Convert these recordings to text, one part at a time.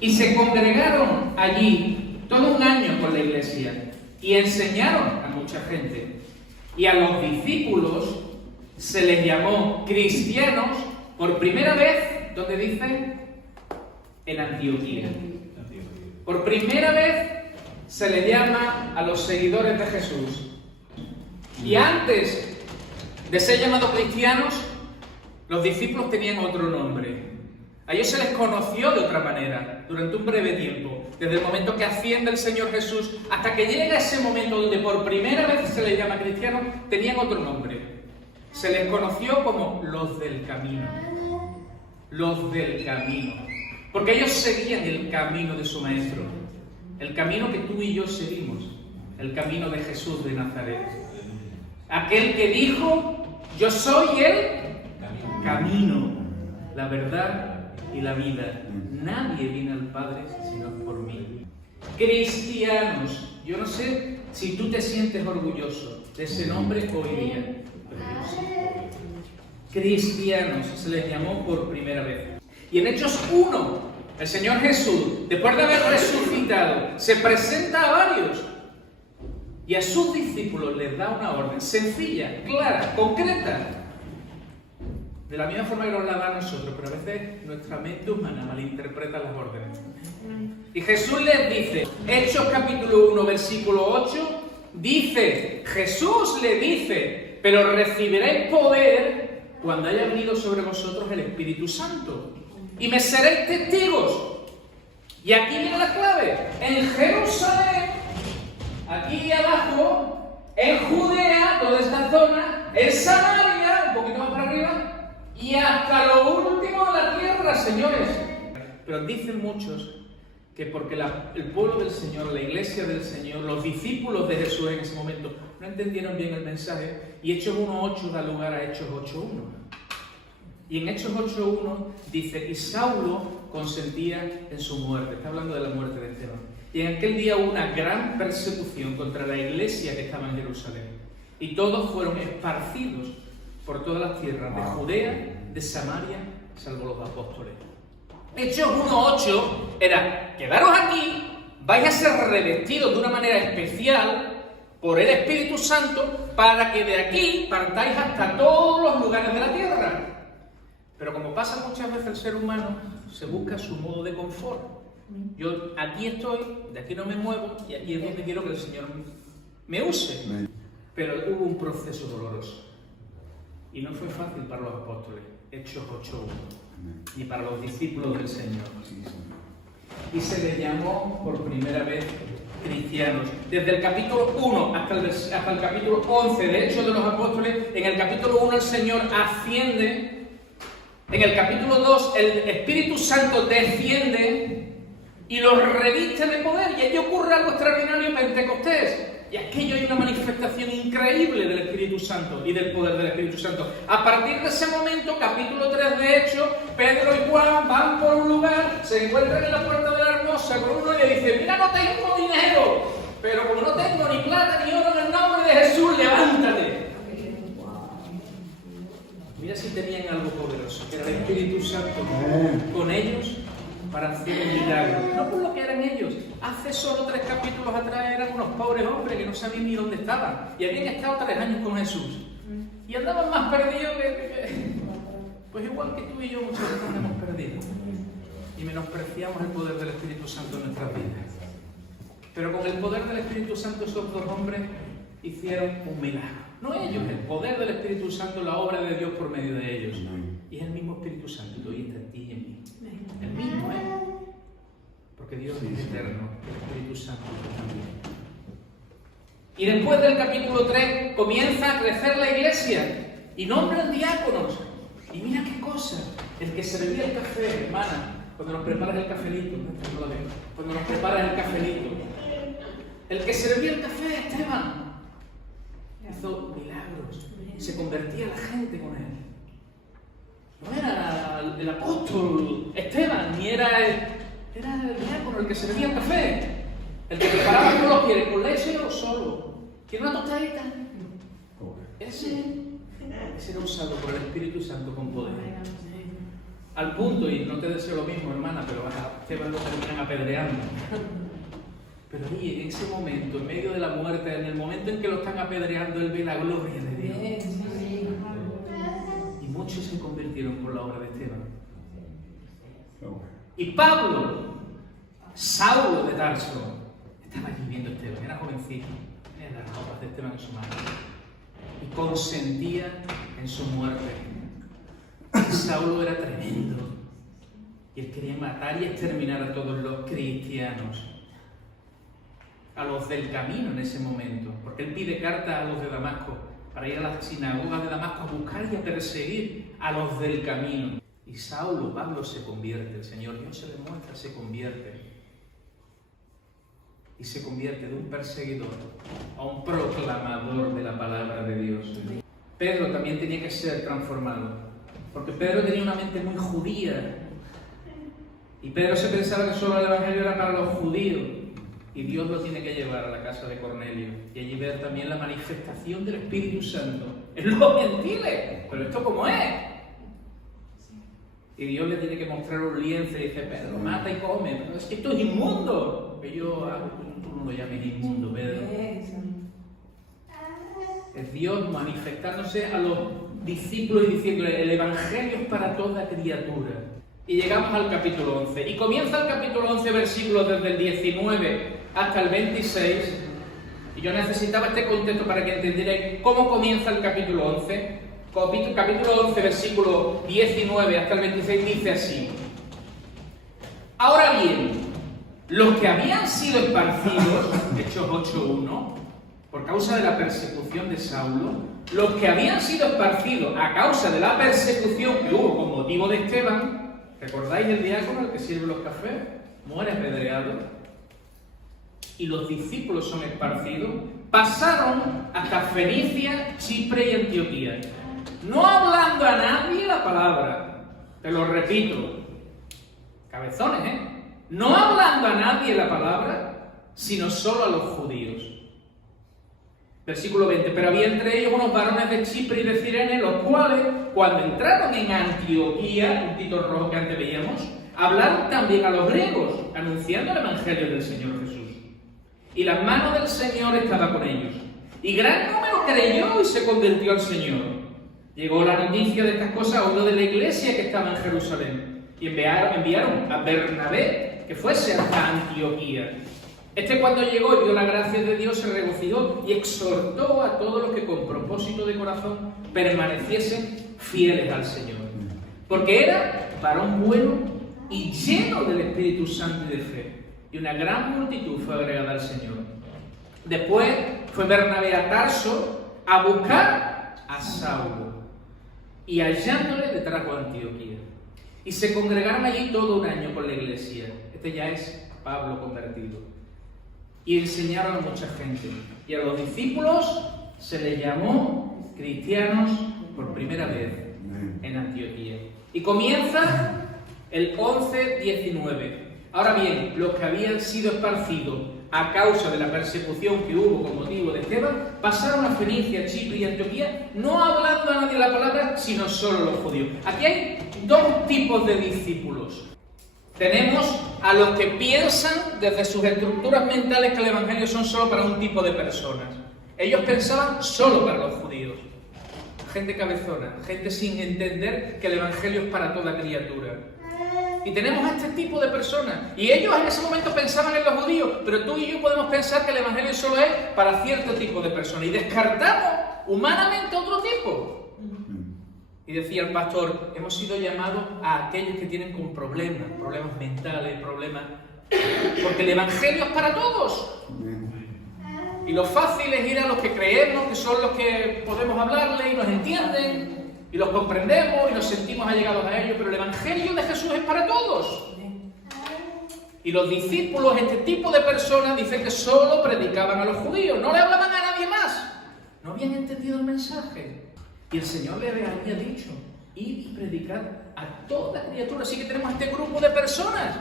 Y se congregaron allí todo un año con la iglesia y enseñaron a mucha gente. Y a los discípulos se les llamó cristianos por primera vez, ¿dónde dice? En Antioquía. Por primera vez se les llama a los seguidores de Jesús. Y antes de ser llamados cristianos, los discípulos tenían otro nombre. A ellos se les conoció de otra manera, durante un breve tiempo, desde el momento que asciende el Señor Jesús, hasta que llega ese momento donde por primera vez se les llama cristianos, tenían otro nombre. Se les conoció como los del camino. Los del camino. Porque ellos seguían el camino de su Maestro. El camino que tú y yo seguimos. El camino de Jesús de Nazaret. Aquel que dijo, yo soy el camino, la verdad y la vida. Nadie viene al Padre sino por mí. Cristianos. Yo no sé si tú te sientes orgulloso de ese nombre hoy día, pero yo sí. Cristianos se les llamó por primera vez. Y en Hechos 1, el Señor Jesús, después de haber resucitado, se presenta a varios y a sus discípulos les da una orden sencilla, clara, concreta. De la misma forma que nos la da a nosotros, pero a veces nuestra mente humana malinterpreta las órdenes. Y Jesús les dice, Hechos capítulo 1, versículo 8, dice, Jesús le dice, pero recibiréis poder cuando haya venido sobre vosotros el Espíritu Santo. Y me seréis testigos. Y aquí viene la clave. En Jerusalén, aquí abajo, en Judea, toda esta zona, en Samaria, un poquito más para arriba, y hasta lo último de la tierra, señores. Pero dicen muchos que porque el pueblo del Señor, la iglesia del Señor, los discípulos de Jesús en ese momento no entendieron bien el mensaje, y Hechos 1.8 da lugar a Hechos 8.1. Y en Hechos 8.1 dice, y Saulo consentía en su muerte. Está hablando de la muerte de Esteban. Y en aquel día hubo una gran persecución contra la iglesia que estaba en Jerusalén. Y todos fueron esparcidos por todas las tierras de Judea, de Samaria, salvo los apóstoles. Hechos 1.8 era, quedaros aquí, vais a ser revestidos de una manera especial por el Espíritu Santo para que de aquí partáis hasta todos los lugares de la tierra. Pero como pasa muchas veces el ser humano, se busca su modo de confort. Yo aquí estoy, de aquí no me muevo, y aquí es donde quiero que el Señor me use. Pero hubo un proceso doloroso. Y no fue fácil para los apóstoles. Hechos 8.1. Ni para los discípulos del Señor. Y se les llamó por primera vez cristianos. Desde el capítulo 1 hasta el capítulo 11 de Hechos de los Apóstoles, en el capítulo 1 el Señor asciende. En el capítulo 2, el Espíritu Santo desciende y los reviste de poder. Y allí ocurre algo extraordinario en Pentecostés. Y aquello hay una manifestación increíble del Espíritu Santo y del poder del Espíritu Santo. A partir de ese momento, capítulo 3 de Hechos, Pedro y Juan van por un lugar, se encuentran en la puerta de la Hermosa con uno y le dicen, mira, no tengo dinero, pero como no tengo ni plata ni oro, en el nombre de Jesús, levántate. Mira si tenían algo poderoso, que era el Espíritu Santo con ellos para hacer el milagro. No por lo que eran ellos. Hace solo 3 capítulos atrás eran unos pobres hombres que no sabían ni dónde estaban. Y habían estado 3 años con Jesús. Y andaban más perdidos que... Pues igual que tú y yo muchas veces andamos perdidos. Y menospreciamos el poder del Espíritu Santo en nuestras vidas. Pero con el poder del Espíritu Santo esos 2 hombres hicieron un milagro. No ellos, el poder del Espíritu Santo, la obra de Dios por medio de ellos. Y es el mismo Espíritu Santo, y hoy está en ti y en mí. El mismo, porque Dios es eterno, el Espíritu Santo también. Y después del capítulo 3 comienza a crecer la iglesia y nombran diáconos. Y mira qué cosa, el que servía el café, hermana, cuando nos preparas el cafelito, no lo veo, cuando nos preparas el cafelito, el que servía el café, Esteban, hizo milagros, se convertía la gente con él. No era el apóstol Esteban, ni era el diácono, el que servía el café, el que preparaba todos los quieres, con leche o solo. ¿Quiere una tostadita? Ese era usado por el Espíritu Santo con poder. Al punto, y no te deseo lo mismo, hermana, pero a Esteban lo terminan apedreando. Pero ahí, en ese momento, en medio de la muerte, en el momento en que lo están apedreando, él ve la gloria de Dios. Y muchos se convirtieron por la obra de Esteban. Y Pablo, Saulo de Tarso, estaba allí viendo a Esteban, era jovencito, tenía las ropas de Esteban en su mano y consentía en su muerte. Y Saulo era tremendo y él quería matar y exterminar a todos los cristianos, a los del camino en ese momento, porque él pide carta a los de Damasco para ir a las sinagogas de Damasco a buscar y a perseguir a los del camino. Y Saulo, Pablo se convierte, el Señor Dios se le muestra, se convierte. Y se convierte de un perseguidor a un proclamador de la palabra de Dios. Pedro también tenía que ser transformado, porque Pedro tenía una mente muy judía. Y Pedro se pensaba que solo el Evangelio era para los judíos. Y Dios lo tiene que llevar a la casa de Cornelio. Y allí ver también la manifestación del Espíritu Santo en los gentiles. Pero esto ¿cómo es? Y Dios le tiene que mostrar un lienzo y dice, Pedro, mata y come. Pero es que esto es inmundo. Que yo hago, tú no lo llames inmundo, Pedro. Es Dios manifestándose a los discípulos y diciéndole, el Evangelio es para toda criatura. Y llegamos al capítulo 11. Y comienza el capítulo 11, versículos desde el 19 hasta el 26. Y yo necesitaba este contexto para que entendierais cómo comienza el capítulo 11. Capítulo 11, versículo 19 hasta el 26 dice así. Ahora bien, los que habían sido esparcidos, Hechos 8:1, por causa de la persecución de Saulo, los que habían sido esparcidos a causa de la persecución que hubo con motivo de Esteban, ¿recordáis el diácono, el que sirve los cafés? Muere apedreado. Y los discípulos son esparcidos, pasaron hasta Fenicia, Chipre y Antioquía, no hablando a nadie la palabra. Te lo repito, cabezones, no hablando a nadie la palabra, sino solo a los judíos. Versículo 20, pero había entre ellos unos varones de Chipre y de Cirene, los cuales, cuando entraron en Antioquía, un título rojo que antes veíamos, hablaron también a los griegos, anunciando el Evangelio del Señor Jesús. Y la mano del Señor estaba con ellos. Y gran número creyó y se convirtió al Señor. Llegó la noticia de estas cosas a uno de la iglesia que estaba en Jerusalén. Y enviaron a Bernabé que fuese hasta Antioquía. Cuando llegó y vio la gracia de Dios, se regocijó y exhortó a todos los que con propósito de corazón permaneciesen fieles al Señor. Porque era varón bueno y lleno del Espíritu Santo y de fe. Y una gran multitud fue agregada al Señor. Después fue Bernabé a Tarso a buscar a Saulo. Y hallándole le trajo a Antioquía. Y se congregaron allí todo un año con la iglesia. Este ya es Pablo convertido. Y enseñaron a mucha gente. Y a los discípulos se les llamó cristianos por primera vez en Antioquía. Y comienza el 11:19. Ahora bien, los que habían sido esparcidos a causa de la persecución que hubo con motivo de Esteban, pasaron a Fenicia, Chipre y Antioquía, no hablando a nadie la palabra, sino solo los judíos. Aquí hay dos tipos de discípulos. Tenemos a los que piensan desde sus estructuras mentales que el Evangelio son solo para un tipo de personas. Ellos pensaban solo para los judíos. Gente cabezona, gente sin entender que el Evangelio es para toda criatura. Y tenemos a este tipo de personas. Y ellos en ese momento pensaban en los judíos, pero tú y yo podemos pensar que el Evangelio solo es para cierto tipo de personas. Y descartamos humanamente otro tipo. Y decía el pastor, hemos sido llamados a aquellos que tienen con problemas mentales, problemas... Porque el Evangelio es para todos. Y lo fácil es ir a los que creemos, que son los que podemos hablarle y nos entienden. Y los comprendemos y nos sentimos allegados a ellos, pero el Evangelio de Jesús es para todos. Y los discípulos, este tipo de personas, dicen que solo predicaban a los judíos, no le hablaban a nadie más. No habían entendido el mensaje. Y el Señor le había dicho, id y predicad a toda criatura. Así que tenemos este grupo de personas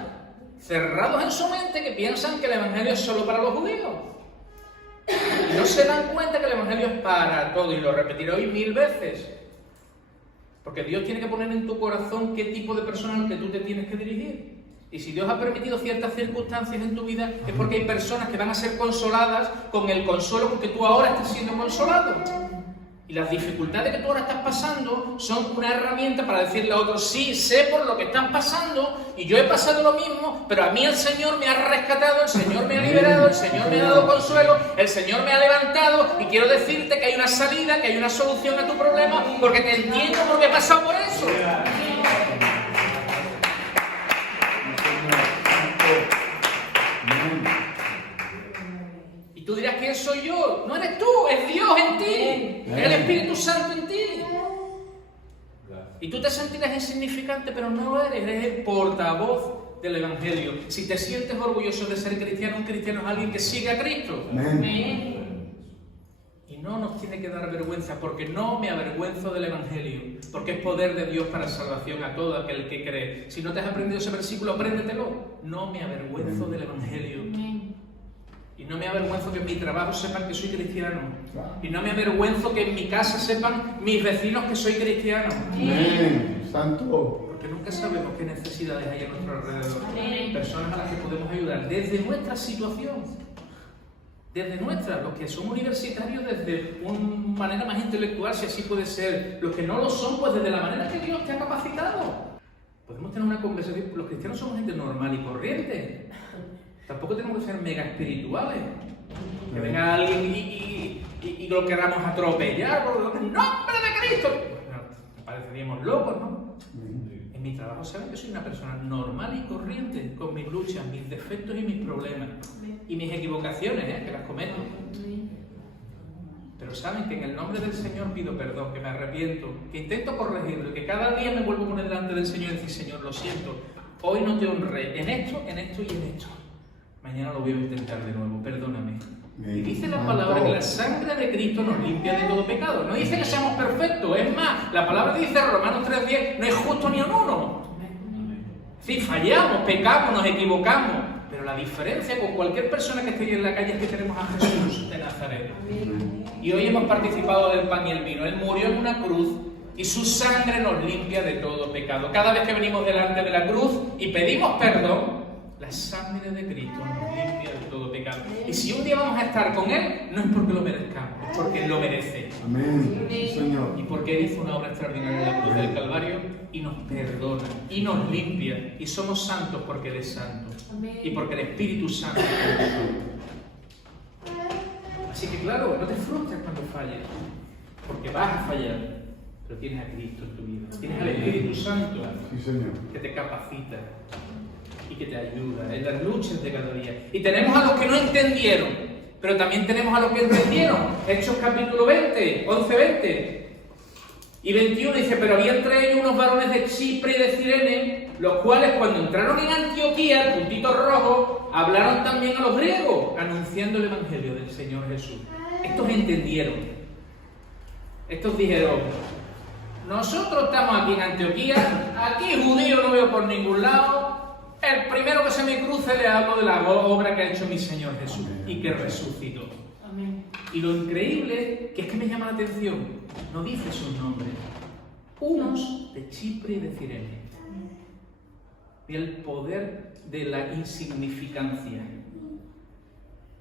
cerrados en su mente que piensan que el Evangelio es solo para los judíos. Y no se dan cuenta que el Evangelio es para todos. Y lo repetiré hoy 1000 veces. Porque Dios tiene que poner en tu corazón qué tipo de persona al que tú te tienes que dirigir. Y si Dios ha permitido ciertas circunstancias en tu vida, es porque hay personas que van a ser consoladas con el consuelo con que tú ahora estás siendo consolado. Y las dificultades que tú ahora estás pasando son una herramienta para decirle a otros, sí, sé por lo que están pasando, y yo he pasado lo mismo, pero a mí el Señor me ha rescatado, el Señor me ha liberado, el Señor me ha dado consuelo, el Señor me ha levantado, y quiero decirte que hay una salida, que hay una solución a tu problema, porque te entiendo porque he pasado por eso. Tú dirás, ¿quién soy yo? No eres tú, es Dios en ti, es el Espíritu Santo en ti. Y tú te sentirás insignificante, pero no eres el portavoz del Evangelio. Si te sientes orgulloso de ser cristiano, un cristiano es alguien que sigue a Cristo. Y no nos tiene que dar vergüenza, porque no me avergüenzo del Evangelio, porque es poder de Dios para salvación a todo aquel que cree. Si no te has aprendido ese versículo, apréndetelo. No me avergüenzo del Evangelio. Y no me avergüenzo que en mi trabajo sepan que soy cristiano. Y no me avergüenzo que en mi casa sepan mis vecinos que soy cristiano. Amén. Santo. Porque nunca sabemos qué necesidades hay a nuestro alrededor. Personas a las que podemos ayudar desde nuestra situación. Desde nuestra, los que son universitarios desde una manera más intelectual, si así puede ser. Los que no lo son, pues desde la manera que Dios te ha capacitado. Podemos tener una conversación. Los cristianos somos gente normal y corriente. Tampoco tenemos que ser mega espirituales. Que venga alguien y lo queramos atropellar por el nombre de Cristo. Bueno, pareceríamos locos, ¿no? En mi trabajo saben que soy una persona normal y corriente, con mis luchas, mis defectos y mis problemas. Y mis equivocaciones, que las cometo. Pero saben que en el nombre del Señor pido perdón, que me arrepiento, que intento corregirlo, que cada día me vuelvo a poner delante del Señor y decir, Señor, lo siento, hoy no te honré en esto y en esto. Mañana lo voy a intentar de nuevo, perdóname. Y dice la palabra que la sangre de Cristo nos limpia de todo pecado. No dice que seamos perfectos, es más, la palabra que dice Romanos 3:10, no es justo ni un uno. Sí, fallamos, pecamos, nos equivocamos, pero la diferencia con cualquier persona que esté ahí en la calle es que tenemos a Jesús de Nazaret. Y hoy hemos participado del pan y el vino. Él murió en una cruz y su sangre nos limpia de todo pecado. Cada vez que venimos delante de la cruz y pedimos perdón, la sangre de Cristo nos limpia de todo pecado. Y si un día vamos a estar con Él, no es porque lo merezcamos, es porque Él lo merece. Amén, Señor. Y porque Él hizo una obra extraordinaria en la cruz del Calvario y nos perdona y nos limpia. Y somos santos porque Él es santo. Y porque el Espíritu Santo es santo. Así que claro, no te frustres cuando falles, porque vas a fallar, pero tienes a Cristo en tu vida. Tienes al Espíritu Santo que te capacita y que te ayuda en las luchas de cada día. Y tenemos a los que no entendieron, pero también tenemos a los que entendieron. Hechos capítulo 20, 11, 20 y 21 dice, pero había entre ellos unos varones de Chipre y de Cirene, los cuales cuando entraron en Antioquía, el puntito rojo, hablaron también a los griegos, anunciando el Evangelio del Señor Jesús. Estos entendieron. Estos dijeron, nosotros estamos aquí en Antioquía, aquí judío no veo por ningún lado, el primero que se me cruce le hablo de la obra que ha hecho mi Señor Jesús y que resucitó. Amén. Y lo increíble que es que me llama la atención, no dice sus nombres, unos de Chipre y de Cirene. Y el poder de la insignificancia.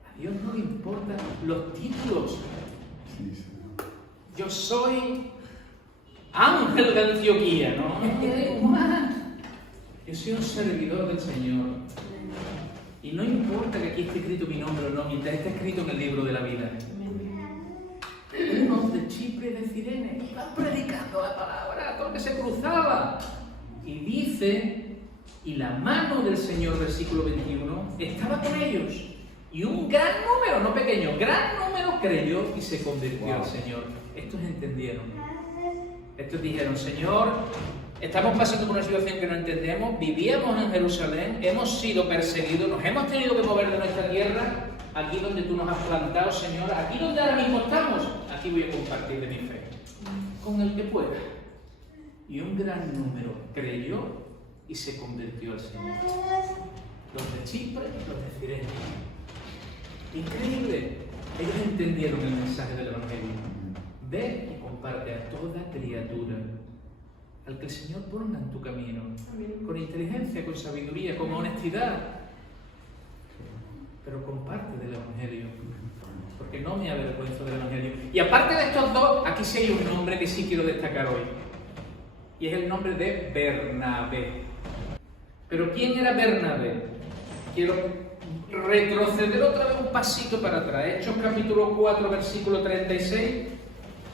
A Dios no le importan los títulos. Yo soy Ángel de Antioquía, ¿no? Yo soy un servidor del Señor. Y no importa que aquí esté escrito mi nombre o no, mientras esté escrito en el libro de la vida. Unos de Chipre y de Cirene iban predicando la palabra a todo el que se cruzaba. Y dice, y la mano del Señor, versículo 21, estaba con ellos. Y un gran número, no pequeño, gran número creyó y se convirtió al Señor. Estos entendieron. Estos dijeron, Señor, estamos pasando por una situación que no entendemos, vivíamos en Jerusalén, hemos sido perseguidos, nos hemos tenido que mover de nuestra tierra, aquí donde tú nos has plantado, Señor, aquí donde ahora mismo estamos, aquí voy a compartir de mi fe, con el que pueda. Y un gran número creyó y se convirtió al Señor. Los de Chipre y los de Cirene. Increíble. Ellos entendieron el mensaje del Evangelio. Ve y comparte a toda criatura. al que el Señor ponga en tu camino, con inteligencia, con sabiduría, con honestidad. Pero comparte del Evangelio, porque no me avergüenzo del Evangelio. Y aparte de estos dos, aquí sí hay un nombre que sí quiero destacar hoy, y es el nombre de Bernabé. Pero ¿quién era Bernabé? Quiero retroceder otra vez un pasito para atrás. Hechos capítulo 4, versículo 36.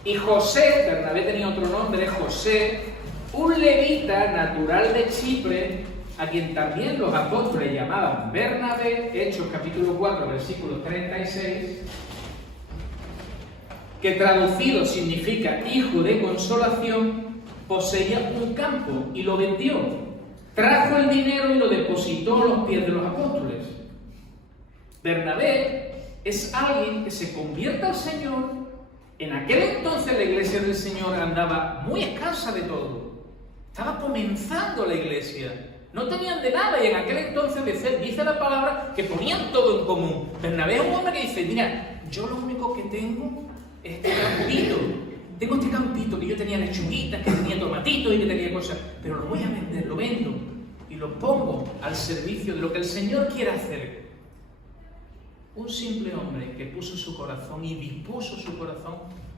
Y José, Bernabé tenía otro nombre, José, un levita natural de Chipre, a quien también los apóstoles llamaban Bernabé, Hechos capítulo 4, versículo 36, que traducido significa hijo de consolación, poseía un campo y lo vendió. Trajo el dinero y lo depositó a los pies de los apóstoles. Bernabé es alguien que se convierte al Señor. En aquel entonces la iglesia del Señor andaba muy escasa de todo. Estaba comenzando la iglesia. No tenían de nada y en aquel entonces dice la palabra que ponían todo en común. Bernabé es un hombre que dice, mira, yo lo único que tengo es este campito. Tengo este campito que yo tenía lechuguitas, que tenía tomatitos y que tenía cosas, pero lo voy a vender, lo vendo y lo pongo al servicio de lo que el Señor quiere hacer. Un simple hombre que puso su corazón y dispuso su corazón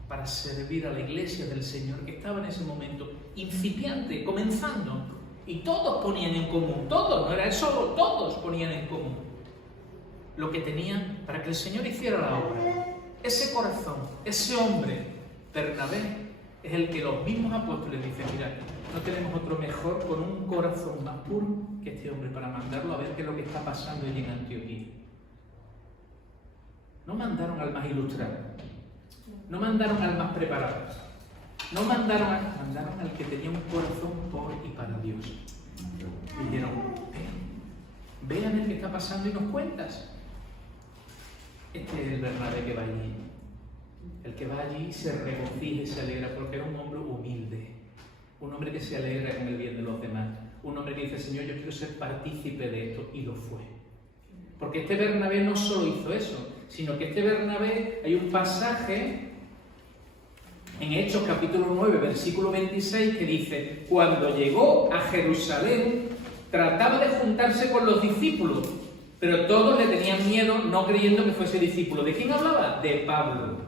para servir a la iglesia del Señor que estaba en ese momento incipiante, comenzando. Y todos ponían en común, todos, no era él solo, todos ponían en común lo que tenían para que el Señor hiciera la obra. Ese corazón, ese hombre, Bernabé, es el que los mismos apóstoles dicen, mira, no tenemos otro mejor con un corazón más puro que este hombre para mandarlo a ver qué es lo que está pasando allí en Antioquía. No mandaron al más ilustrado, no mandaron al más preparado, no mandaron al que tenía un corazón por y para Dios. Y dijeron, ven a ver qué está pasando y nos cuentas. Este es el Bernabé que va allí. El que va allí se regocija y se alegra porque era un hombre humilde, un hombre que se alegra con el bien de los demás, un hombre que dice, Señor, yo quiero ser partícipe de esto, y lo fue. Porque este Bernabé no solo hizo eso, sino que este Bernabé, hay un pasaje en Hechos capítulo 9, versículo 26, que dice, cuando llegó a Jerusalén, trataba de juntarse con los discípulos, pero todos le tenían miedo, no creyendo que fuese discípulo. ¿De quién hablaba? De Pablo.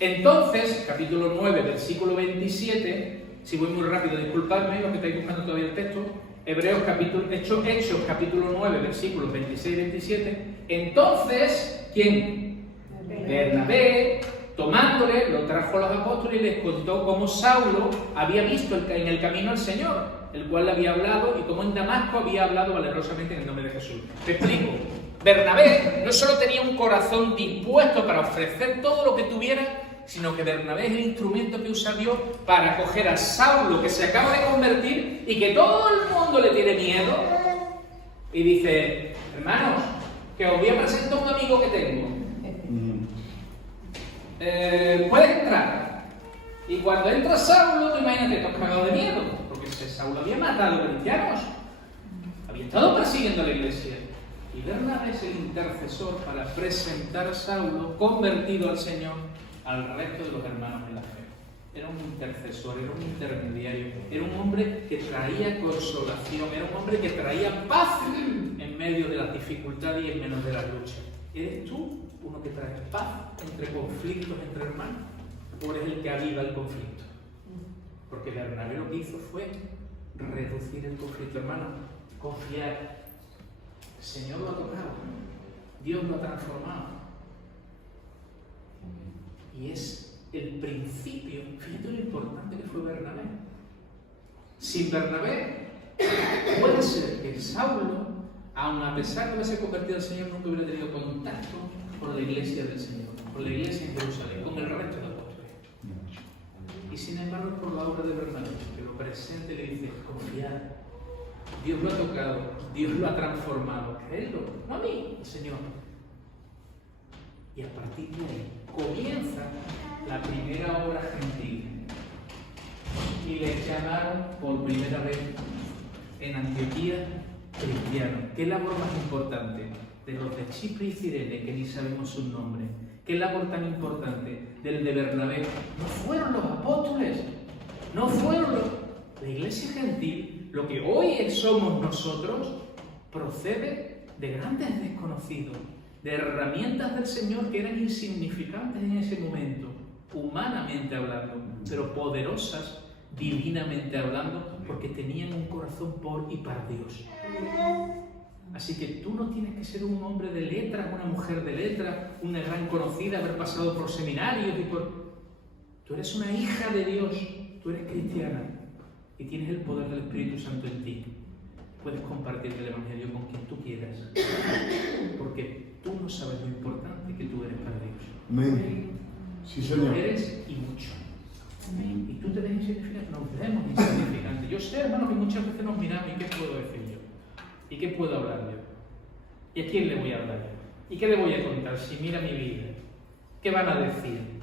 Entonces, capítulo 9, versículo 27, si voy muy rápido, disculpadme, los que estáis buscando todavía el texto, Hechos capítulo 9, versículos 26 y 27, entonces, ¿quién? Bernabé, tomándole, lo trajo a los apóstoles y les contó cómo Saulo había visto en el camino al Señor, el cual le había hablado, y cómo en Damasco había hablado valerosamente en el nombre de Jesús. Te explico. Bernabé no solo tenía un corazón dispuesto para ofrecer todo lo que tuviera, sino que Bernabé es el instrumento que usa Dios para coger a Saulo, que se acaba de convertir y que todo el mundo le tiene miedo, y dice, hermanos, que os voy a presentar a un amigo que tengo. Puedes entrar. Y cuando entra Saulo, tú imagínate, te has cagado de miedo, porque Saulo había matado a cristianos, había estado persiguiendo a la iglesia. Y Bernabé es el intercesor para presentar a Saulo, convertido al Señor, al resto de los hermanos en la fe. Era un intercesor, era un intermediario, era un hombre que traía consolación, era un hombre que traía paz en medio de las dificultades y en medio de la lucha. ¿Eres tú uno que trae paz entre conflictos entre hermanos? ¿O eres el que aviva el conflicto? Porque Bernabé lo que hizo fue reducir el conflicto, hermano, confiar. El Señor lo ha tocado, Dios lo ha transformado. Y es el principio, fíjate lo importante que fue Bernabé. Sin Bernabé, puede ser que Saulo, aun a pesar de haberse convertido al Señor, nunca hubiera tenido contacto con la iglesia del Señor, con la iglesia en Jerusalén, con el resto de apóstoles. Y sin embargo, por la obra de Bernabé, que lo presenta y le dice, confiad, Dios lo ha tocado, Dios lo ha transformado, creedlo, no a mí, al Señor. Y a partir de ahí comienza la primera obra gentil. Y les llamaron por primera vez en Antioquía cristianos. ¿Qué labor más importante de los de Chipre y Cirene, que ni sabemos su nombre? ¿Qué labor tan importante del de Bernabé? No fueron los apóstoles, no fueron La iglesia gentil, lo que hoy somos nosotros, procede de grandes desconocidos, de herramientas del Señor que eran insignificantes en ese momento, humanamente hablando, pero poderosas divinamente hablando, porque tenían un corazón por y para Dios. Así que tú no tienes que ser un hombre de letras, una mujer de letras, una gran conocida, haber pasado por seminarios y por... Tú eres una hija de Dios, tú eres cristiana y tienes el poder del Espíritu Santo en ti. Puedes compartir el Evangelio con quien tú quieras, porque tú no sabes lo importante que tú eres para Dios. Amén. Sí, Señor. Lo eres y mucho. Y tú te ves insignificante, nos vemos insignificantes. Yo sé, hermano, que muchas veces nos miramos y ¿qué puedo decir yo? ¿Y qué puedo hablar yo? ¿Y a quién le voy a hablar yo? ¿Y qué le voy a contar si mira mi vida? ¿Qué van a decir?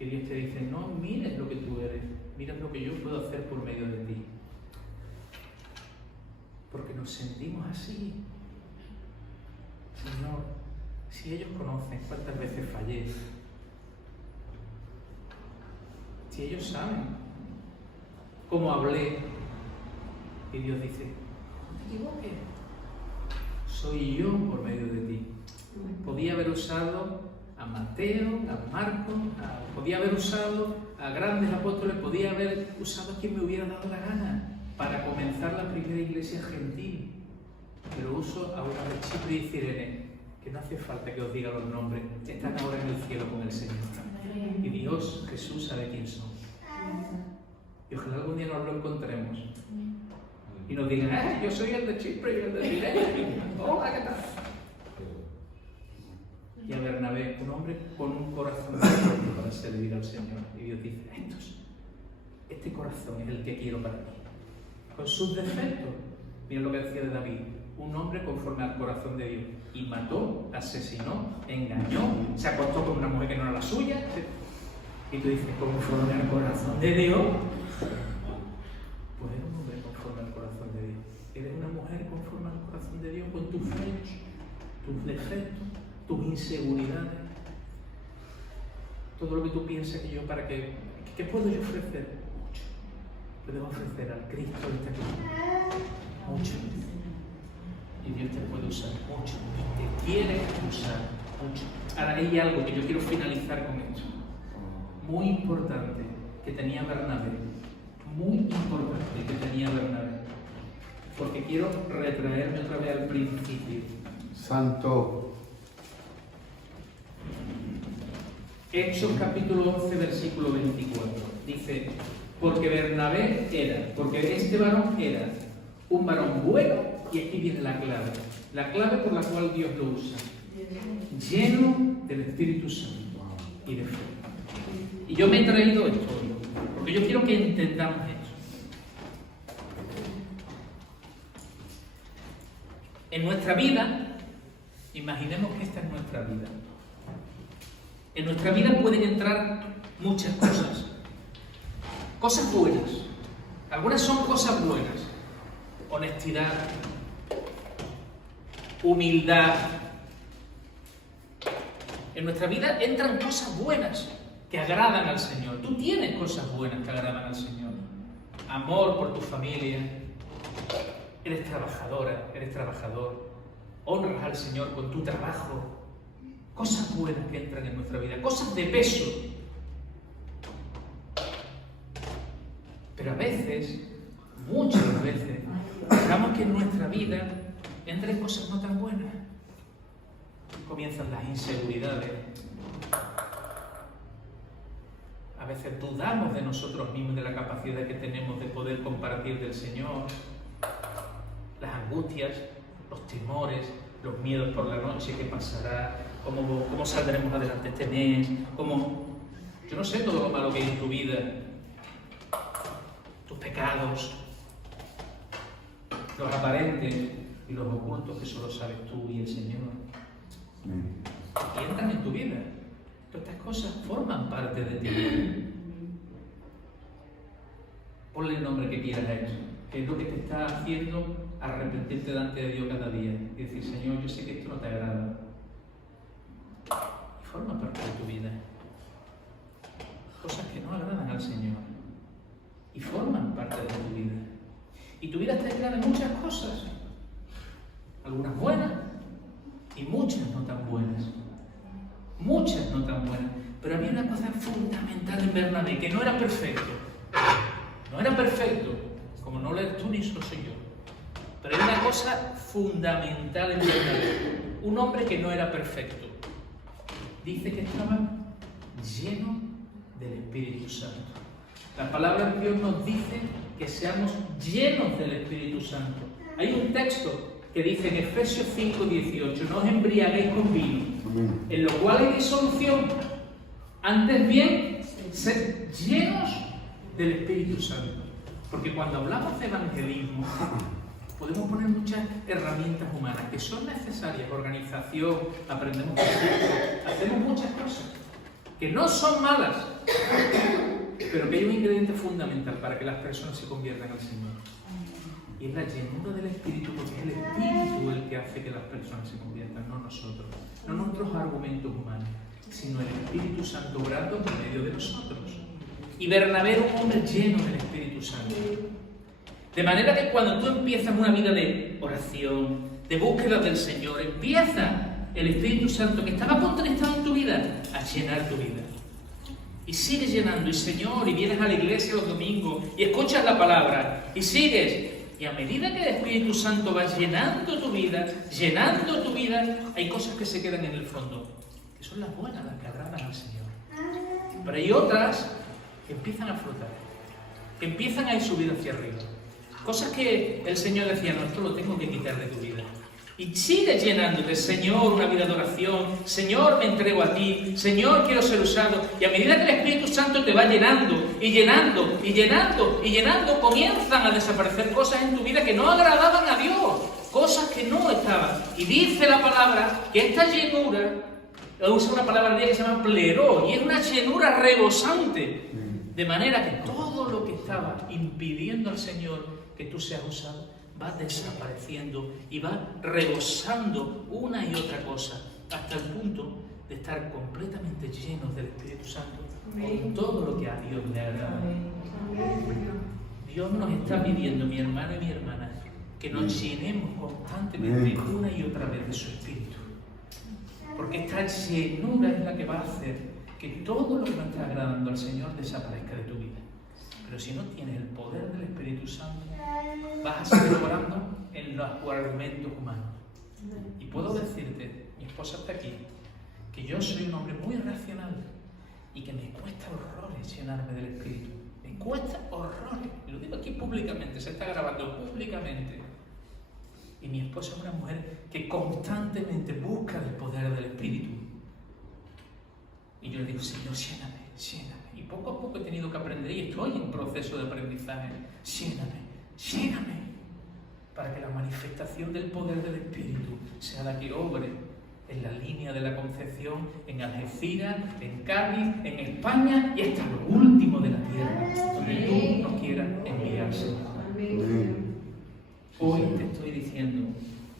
Y Dios te dice, no mires lo que tú eres, mira lo que yo puedo hacer por medio de ti. Porque nos sentimos así. Señor, si ellos conocen cuántas veces fallé, si ellos saben cómo hablé, y Dios dice, no te equivoques, soy yo por medio de ti. Podía haber usado a Mateo, a Marcos, podía haber usado a grandes apóstoles, podía haber usado a quien me hubiera dado la gana para comenzar la primera iglesia gentil. Pero uso a una de Chipre y Cirene, que no hace falta que os diga los nombres, están ahora en el cielo con el Señor. Y Dios, Jesús, sabe quién son. Y ojalá algún día nos lo encontremos. Y nos digan, yo soy el de Chipre y el de Cirene. Hola, ¿qué tal? Y a Bernabé, un hombre con un corazón abierto para servir al Señor. Y Dios dice, este corazón es el que quiero para mí. Con sus defectos, mira lo que decía de David, un hombre conforme al corazón de Dios. Y mató, asesinó, engañó, se acostó con una mujer que no era la suya. Y tú dices, conforme al corazón de Dios. Pues eres un hombre conforme al corazón de Dios. Eres una mujer conforme al corazón de Dios con tus fallos, tus defectos, tus inseguridades, todo lo que tú piensas que yo para que... ¿Qué puedo yo ofrecer? Mucho. Puedo ofrecer al Cristo de esta cruz. Mucho. Y Dios te puede usar mucho. Te quiere usar mucho. Ahora hay algo que yo quiero finalizar con esto. Muy importante que tenía Bernabé. Muy importante que tenía Bernabé. Porque quiero retraerme otra vez al principio. Santo. Hechos capítulo 11, versículo 24. Dice, porque este varón era un varón bueno, y aquí viene la clave por la cual Dios lo usa, lleno del Espíritu Santo y de fe. Y yo me he traído esto hoy, porque yo quiero que entendamos esto. En nuestra vida, imaginemos que esta es nuestra vida. En nuestra vida pueden entrar muchas cosas. Cosas buenas. Algunas son cosas buenas. Honestidad, humildad. En nuestra vida entran cosas buenas que agradan al Señor. Tú tienes cosas buenas que agradan al Señor. Amor por tu familia. Eres trabajadora, eres trabajador. Honras al Señor con tu trabajo. Cosas buenas que entran en nuestra vida, cosas de peso. Pero a veces, muchas veces, dejamos que en nuestra vida entren cosas no tan buenas. Comienzan las inseguridades. A veces dudamos de nosotros mismos, de la capacidad que tenemos de poder compartir del Señor. Las angustias, los temores, los miedos por la noche, qué pasará, cómo saldremos adelante este mes, yo no sé todo lo malo que hay en tu vida, tus pecados, los aparentes y los ocultos que solo sabes tú y el Señor. Y entran en tu vida. Todas estas cosas forman parte de ti. Ponle el nombre que quieras a eso, que es lo que te está haciendo arrepentirte delante de Dios cada día y decir, Señor, yo sé que esto no te agrada. Y forma parte de tu vida. Cosas que no agradan al Señor. y forman parte de tu vida. Y tu vida está llena de muchas cosas, algunas buenas y muchas no tan buenas. Muchas no tan buenas. Pero había una cosa fundamental en Bernabé, que no era perfecto. No era perfecto, como no lo eres tú ni lo soy yo. Pero hay una cosa fundamental en Bernabé. Un hombre que no era perfecto. Dice que estaba lleno del Espíritu Santo. La palabra de Dios nos dice que seamos llenos del Espíritu Santo. Hay un texto que dice en Efesios 5:18, no os embriaguéis con vino, en lo cual hay disolución. Antes bien, sed llenos del Espíritu Santo. Porque cuando hablamos de evangelismo, podemos poner muchas herramientas humanas que son necesarias, organización, aprendemos hacemos muchas cosas que no son malas, pero que hay un ingrediente fundamental para que las personas se conviertan al Señor. Y es la llenura del Espíritu, porque es el Espíritu el que hace que las personas se conviertan, no nosotros, no nuestros argumentos humanos, sino el Espíritu Santo obrando por medio de nosotros. Y Bernabé era un hombre lleno del Espíritu Santo. De manera que cuando tú empiezas una vida de oración, de búsqueda del Señor, empieza el Espíritu Santo que estaba contrastado en tu vida a llenar tu vida. Y sigues llenando, y Señor, y vienes a la iglesia los domingos, y escuchas la palabra, y sigues. Y a medida que el Espíritu Santo va llenando tu vida, hay cosas que se quedan en el fondo, que son las buenas, las que agradan al Señor. Pero hay otras que empiezan a flotar, que empiezan a ir subir hacia arriba. Cosas que el Señor decía, no, esto lo tengo que quitar de tu vida. Y sigues llenándote, Señor, una vida de oración, Señor, me entrego a ti, Señor, quiero ser usado. Y a medida que el Espíritu Santo te va llenando, y llenando, y llenando, y llenando, comienzan a desaparecer cosas en tu vida que no agradaban a Dios, cosas que no estaban. Y dice la palabra que esta llenura, usa una palabra griega que se llama pleró, y es una llenura rebosante. De manera que todo lo que estaba impidiendo al Señor que tú seas usado, va desapareciendo y va rebosando una y otra cosa, hasta el punto de estar completamente llenos del Espíritu Santo, con todo lo que a Dios le agrada. Dios nos está pidiendo, mi hermano y mi hermana, que nos llenemos constantemente una y otra vez de su Espíritu. Porque esta llenura es la que va a hacer que todo lo que no está agradando al Señor desaparezca de tu vida. Pero si no tienes el poder del Espíritu Santo, vas a seguir obrando en los argumentos humanos. Y puedo decirte, mi esposa está aquí, que yo soy un hombre muy racional y que me cuesta horrores llenarme del Espíritu. Me cuesta horrores. Y lo digo aquí públicamente, se está grabando públicamente. Y mi esposa es una mujer que constantemente busca el poder del Espíritu. Y yo le digo, Señor, lléname, lléname. Y poco a poco he tenido que aprender, y estoy en proceso de aprendizaje. Lléname, para que la manifestación del poder del Espíritu sea la que obre en la línea de la Concepción, en Algeciras, en Cádiz, en España y hasta lo último de la tierra, donde tú nos quieras enviar, Señor. Hoy te estoy diciendo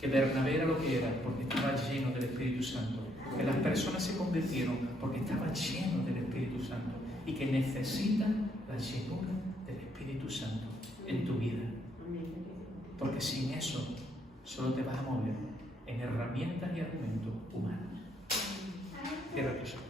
que Bernabé era lo que era porque estaba lleno del Espíritu Santo, que las personas se convirtieron porque estaban llenos del Espíritu Santo y que necesitan la llenura del Espíritu Santo en tu vida. Porque sin eso solo te vas a mover en herramientas y argumentos humanos. Cierra tus ojos.